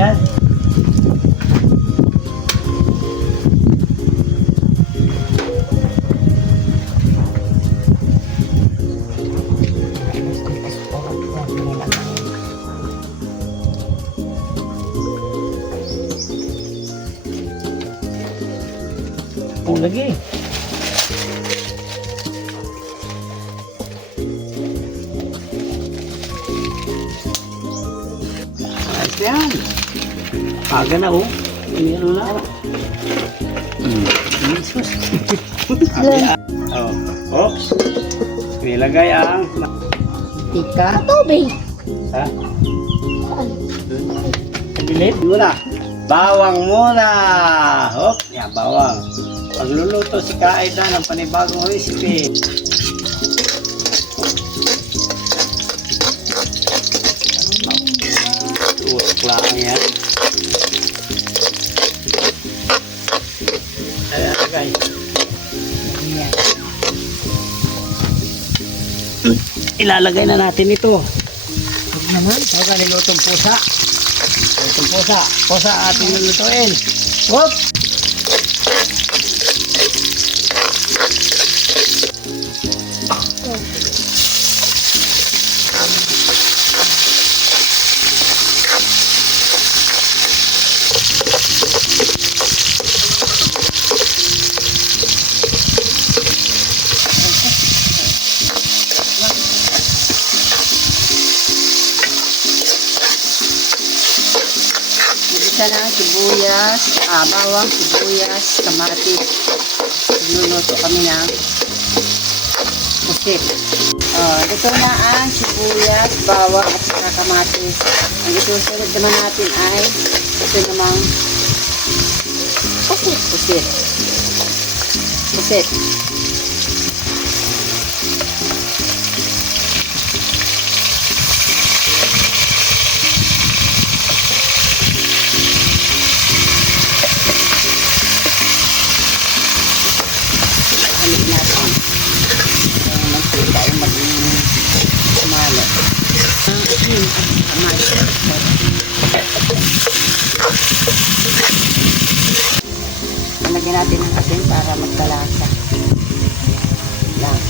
yan. Lagi. Ayos yan. Aga na oh. Ano na? Oh. Oops. Nilagay ang Tika. Tubig. ha? Bilit muna. Bawang muna. Hop, yan bawang. Pagluluto si Kaida ng panibagong recipe. Tutok lang yan. Ayan, guys. Ilalagay na natin ito. Huwag naman. Huwag nilutong pusa. Lutong pusa. Pusa ating lulutuin. Whoop! Isa na sibuyas, bawang, sibuyas, kamatis. Luluto kami ng pusit. Ito na ang sibuyas, bawang at saka kamatis. Ang isusunod naman natin ay ito namang pusit. Halit natin. Magpita yung maging sumalo. Lagyan natin ng asin para magkalasa. Lang.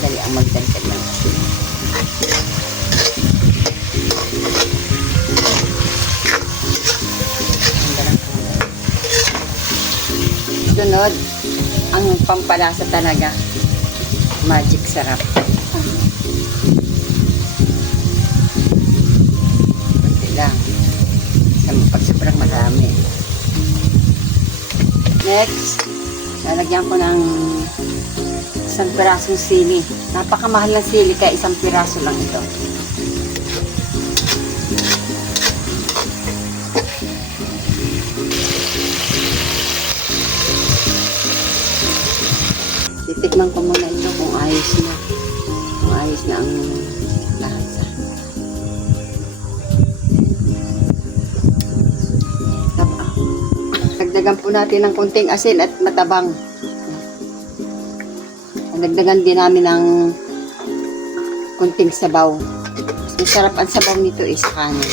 Dali ang magdagdag ng asin. Sunod, ang pampalasa talaga. Magic sarap. Kunti lang. Pag sobrang marami. Next, lalagyan ko ng isang pirasong sili. Napakamahal ng sili kaya isang piraso lang ito. Titikman ko muna ito kung ayos na. Kung ayos na ang lasa. Dagdagan po natin ng konting asin at matabang. Dagdagan din namin ng konting sabaw. Mas masarap ang sabaw nito sa kanin.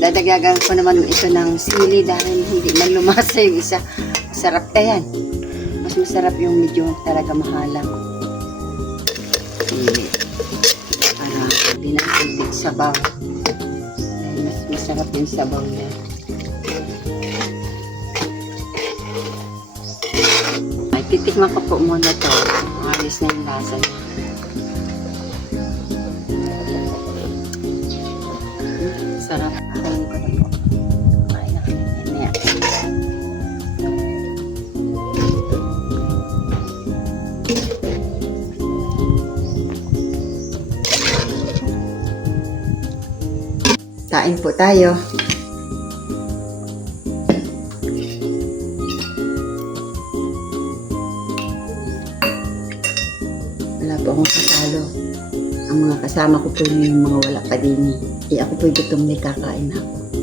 Dadagdagan ko naman ito ng sili dahil hindi man lumasa yung isa. Masarap yan. Mas masarap yung medyo talaga mahalang. Sili. Para hindi na konting sabaw. Dahil mas masarap yung sabaw niya. Titikman ko po muna ito. Ayos na yung lasa niya. Sarap. Kain ko na po. Kain na kami. Yan. Kain po tayo. Wala po akong kasalo. Ang mga kasama ko po yung mga wala pa din. Ako po gutom na kakain ako.